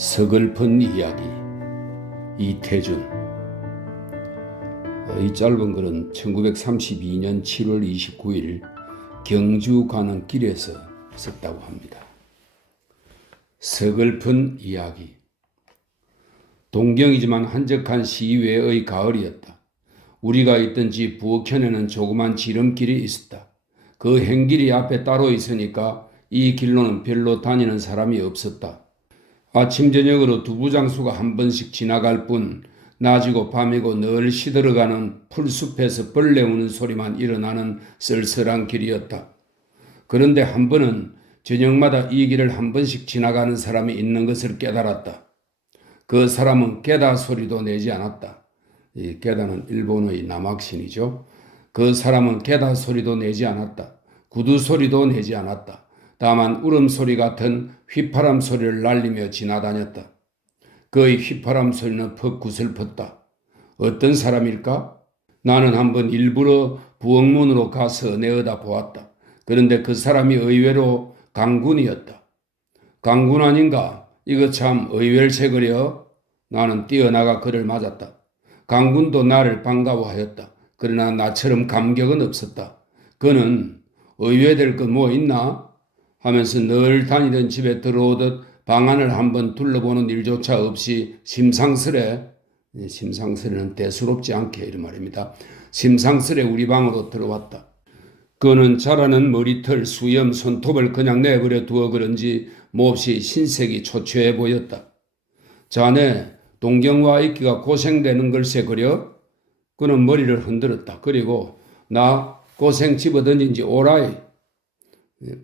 서글픈 이야기. 이태준. 이 짧은 글은 1932년 7월 29일 경주 가는 길에서 썼다고 합니다. 서글픈 이야기. 동경이지만 한적한 시외의 가을이었다. 우리가 있던 집 부엌편에는 조그만 지름길이 있었다. 그 행길이 앞에 따로 있으니까 이 길로는 별로 다니는 사람이 없었다. 아침 저녁으로 두부 장수가 한 번씩 지나갈 뿐 낮이고 밤이고 늘 시들어가는 풀숲에서 벌레 우는 소리만 일어나는 쓸쓸한 길이었다. 그런데 한 번은 저녁마다 이 길을 한 번씩 지나가는 사람이 있는 것을 깨달았다. 그 사람은 게다 소리도 내지 않았다. 이 게다는 일본의 남학신이죠. 그 사람은 게다 소리도 내지 않았다. 구두 소리도 내지 않았다. 다만 울음소리 같은 휘파람 소리를 날리며 지나다녔다. 그의 휘파람 소리는 퍽 구슬펐다. 어떤 사람일까? 나는 한번 일부러 부엌문으로 가서 내어다 보았다. 그런데 그 사람이 의외로 강군이었다. 강군 아닌가? 이거 참 의외일세그려. 나는 뛰어나가 그를 맞았다. 강군도 나를 반가워하였다. 그러나 나처럼 감격은 없었다. 그는 의외될 것 뭐 있나? 하면서 늘 다니던 집에 들어오듯 방안을 한번 둘러보는 일조차 없이 심상스레는 대수롭지 않게 이런 말입니다. 심상스레 우리 방으로 들어왔다. 그는 자라는 머리털, 수염, 손톱을 그냥 내버려 두어 그런지 몹시 신색이 초췌해 보였다. 자네 동경와 있기가 고생되는 걸세 그려? 그는 머리를 흔들었다. 그리고 나 고생 집어던진 지 오라이.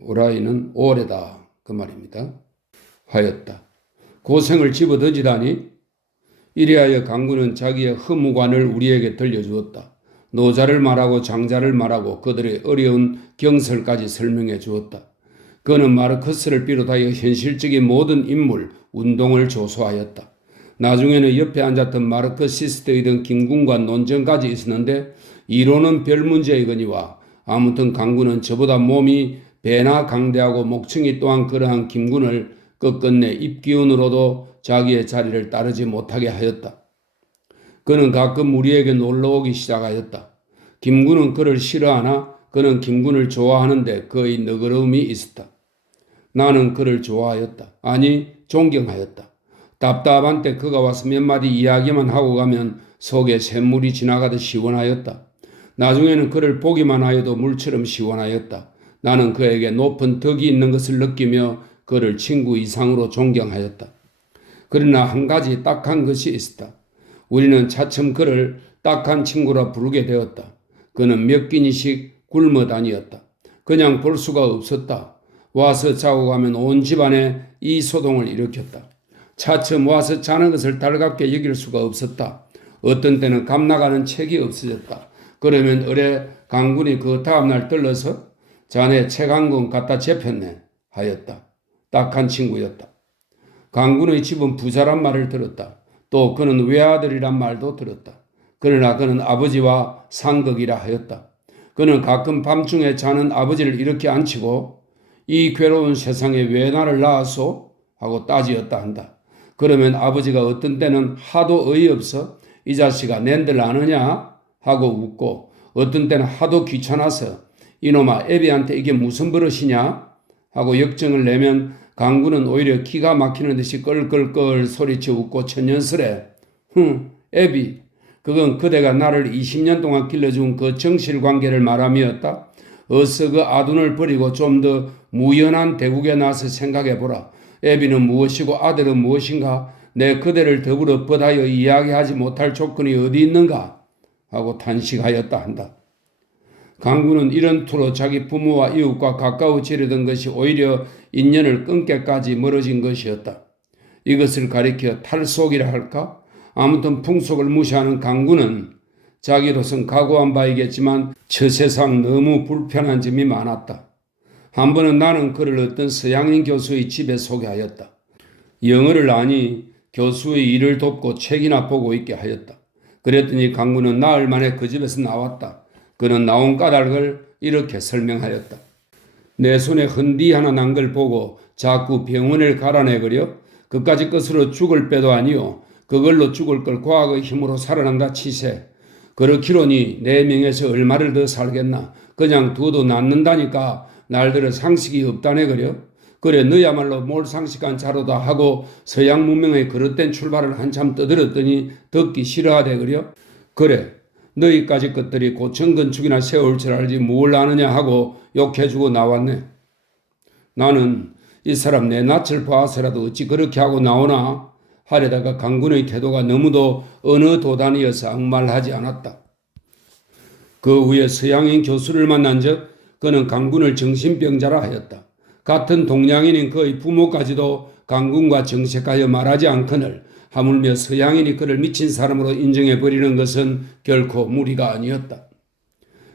오라이는 오래다 그 말입니다. 하였다. 고생을 집어던지다니? 이리하여 강군은 자기의 허무관을 우리에게 들려주었다. 노자를 말하고 장자를 말하고 그들의 어려운 경설까지 설명해 주었다. 그는 마르크스를 비롯하여 현실적인 모든 인물, 운동을 조소하였다. 나중에는 옆에 앉았던 마르크시스트이던 김군과 논쟁까지 있었는데 이론은 별 문제이거니와 아무튼 강군은 저보다 몸이 배나 강대하고 목청이 또한 그러한 김군을 끝끝내 입기운으로도 자기의 자리를 따르지 못하게 하였다. 그는 가끔 우리에게 놀러오기 시작하였다. 김군은 그를 싫어하나 그는 김군을 좋아하는데 그의 너그러움이 있었다. 나는 그를 좋아하였다. 아니 존경하였다. 답답한 때 그가 와서 몇 마디 이야기만 하고 가면 속에 샘물이 지나가듯 시원하였다. 나중에는 그를 보기만 하여도 물처럼 시원하였다. 나는 그에게 높은 덕이 있는 것을 느끼며 그를 친구 이상으로 존경하였다. 그러나 한 가지 딱한 것이 있었다. 우리는 차츰 그를 딱한 친구라 부르게 되었다. 그는 몇 끼니씩 굶어 다니었다. 그냥 볼 수가 없었다. 와서 자고 가면 온 집안에 이 소동을 일으켰다. 차츰 와서 자는 것을 달갑게 여길 수가 없었다. 어떤 때는 감나가는 책이 없어졌다. 그러면 어뢰 강군이 그 다음날 들러서 자네 책 한 권 갖다 재폈네 하였다. 딱한 친구였다. 강군의 집은 부자란 말을 들었다. 또 그는 외아들이란 말도 들었다. 그러나 그는 아버지와 상극이라 하였다. 그는 가끔 밤중에 자는 아버지를 이렇게 앉히고 이 괴로운 세상에 왜 나를 낳았소? 하고 따지었다 한다. 그러면 아버지가 어떤 때는 하도 어이없어 이 자식아 낸들 아느냐? 하고 웃고 어떤 때는 하도 귀찮아서 이놈아 애비한테 이게 무슨 버릇이냐? 하고 역정을 내면 강군은 오히려 기가 막히는 듯이 껄껄껄 소리쳐 웃고 천연스레 애비 그건 그대가 나를 20년 동안 길러준 그 정실관계를 말함이었다. 어서 그 아둔을 버리고 좀 더 무연한 대국에 나서 생각해보라. 애비는 무엇이고 아들은 무엇인가? 내 그대를 더불어 뻗하여 이야기하지 못할 조건이 어디 있는가? 하고 탄식하였다 한다. 강군은 이런 투로 자기 부모와 이웃과 가까워지려던 것이 오히려 인연을 끊게까지 멀어진 것이었다. 이것을 가리켜 탈속이라 할까? 아무튼 풍속을 무시하는 강군은 자기로선 각오한 바이겠지만 저 세상 너무 불편한 점이 많았다. 한 번은 나는 그를 어떤 서양인 교수의 집에 소개하였다. 영어를 아니 교수의 일을 돕고 책이나 보고 있게 하였다. 그랬더니 강군은 나흘 만에 그 집에서 나왔다. 그는 나온 까닭을 이렇게 설명하였다. 내 손에 흔디 하나 난 걸 보고 자꾸 병원을 가라내그려? 그까짓 것으로 죽을 빼도 아니요 그걸로 죽을 걸 과학의 힘으로 살아난다 치세. 그렇기로니 내 명에서 얼마를 더 살겠나. 그냥 두어도 낫는다니까 날들은 상식이 없다네 그려. 그래 너야말로 몰상식한 자로다 하고 서양 문명의 그릇된 출발을 한참 떠들었더니 듣기 싫어하대 그려. 그래 너희까지 것들이 고층 건축이나 세울 줄 알지 뭘 아느냐 하고 욕해주고 나왔네. 나는 이 사람 내 낯을 봐서라도 어찌 그렇게 하고 나오나 하려다가 강군의 태도가 너무도 어느 도단이어서 악말하지 않았다. 그 후에 서양인 교수를 만난 적 그는 강군을 정신병자라 하였다. 같은 동양인인 그의 부모까지도 강군과 정색하여 말하지 않거늘 하물며 서양인이 그를 미친 사람으로 인정해버리는 것은 결코 무리가 아니었다.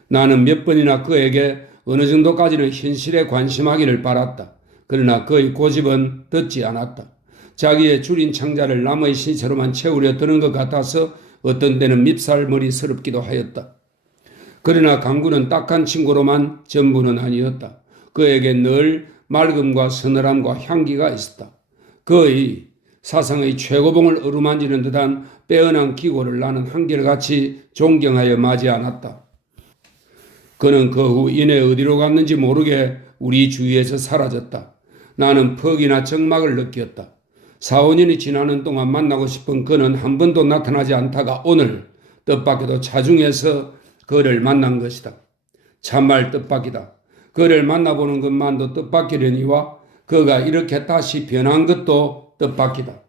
나는 몇 번이나 그에게 어느 정도까지는 현실에 관심하기를 바랐다. 그러나 그의 고집은 듣지 않았다. 자기의 줄인 창자를 남의 신체로만 채우려 드는 것 같아서 어떤 때는 밉살머리스럽기도 하였다. 그러나 강군은 딱한 친구로만 전부는 아니었다. 그에게 늘 맑음과 서늘함과 향기가 있었다. 그의 사상의 최고봉을 어루만지는 듯한 빼어난 기고를 나는 한결같이 존경하여 맞이 않았다. 그는 그 후 이내 어디로 갔는지 모르게 우리 주위에서 사라졌다. 나는 퍽이나 적막을 느꼈다. 4, 5년이 지나는 동안 만나고 싶은 그는 한 번도 나타나지 않다가 오늘 뜻밖에도 차중에서 그를 만난 것이다. 참말 뜻밖이다. 그를 만나보는 것만도 뜻밖이려니와 그가 이렇게 다시 변한 것도 뜻밖이다.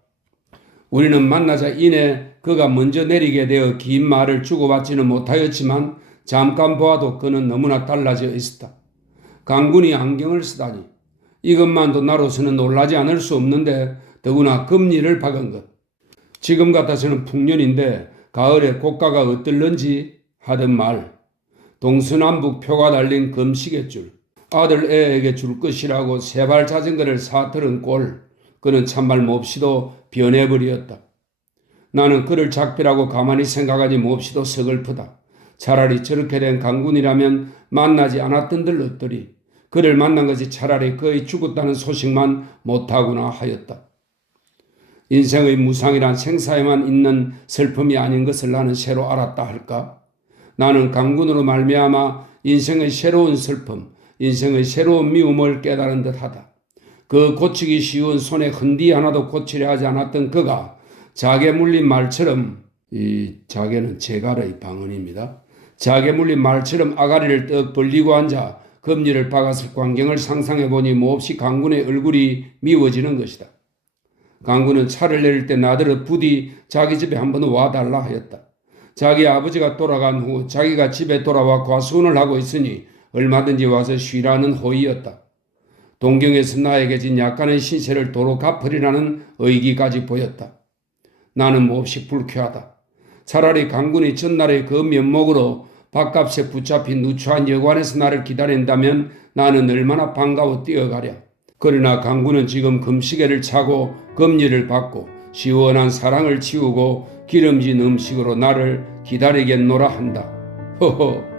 우리는 만나자 이내 그가 먼저 내리게 되어 긴 말을 주고받지는 못하였지만 잠깐 보아도 그는 너무나 달라져 있었다. 강군이 안경을 쓰다니 이것만도 나로서는 놀라지 않을 수 없는데 더구나 금리를 박은 것. 지금 같아서는 풍년인데 가을에 고가가 어떨런지 하던 말. 동서남북 표가 달린 금시계줄. 아들 애에게 줄 것이라고 세발 자전거를 사들은 꼴. 그는 참말 몹시도 변해버렸다. 나는 그를 작별하고 가만히 생각하니 몹시도 서글프다. 차라리 저렇게 된 강군이라면 만나지 않았던들 어떠리. 그를 만난 것이 차라리 그의 죽었다는 소식만 못하구나 하였다. 인생의 무상이란 생사에만 있는 슬픔이 아닌 것을 나는 새로 알았다 할까? 나는 강군으로 말미암아 인생의 새로운 슬픔, 인생의 새로운 미움을 깨달은 듯하다. 그 고치기 쉬운 손에 흔디 하나도 고치려 하지 않았던 그가 작에 물린 말처럼, 이 작에는 제갈의 방언입니다. 작에 물린 말처럼 아가리를 떡 벌리고 앉아 금리를 박았을 광경을 상상해보니 몹시 강군의 얼굴이 미워지는 것이다. 강군은 차를 내릴 때 나더러 부디 자기 집에 한번 와달라 하였다. 자기 아버지가 돌아간 후 자기가 집에 돌아와 과수원을 하고 있으니 얼마든지 와서 쉬라는 호의였다. 동경에서 나에게 진 약간의 신세를 도로 갚으리라는 의기까지 보였다. 나는 몹시 불쾌하다. 차라리 강군이 전날의 그 면목으로 밥값에 붙잡힌 누추한 여관에서 나를 기다린다면 나는 얼마나 반가워 뛰어가랴. 그러나 강군은 지금 금시계를 차고 금리를 받고 시원한 사랑을 치우고 기름진 음식으로 나를 기다리겠노라 한다. 허허.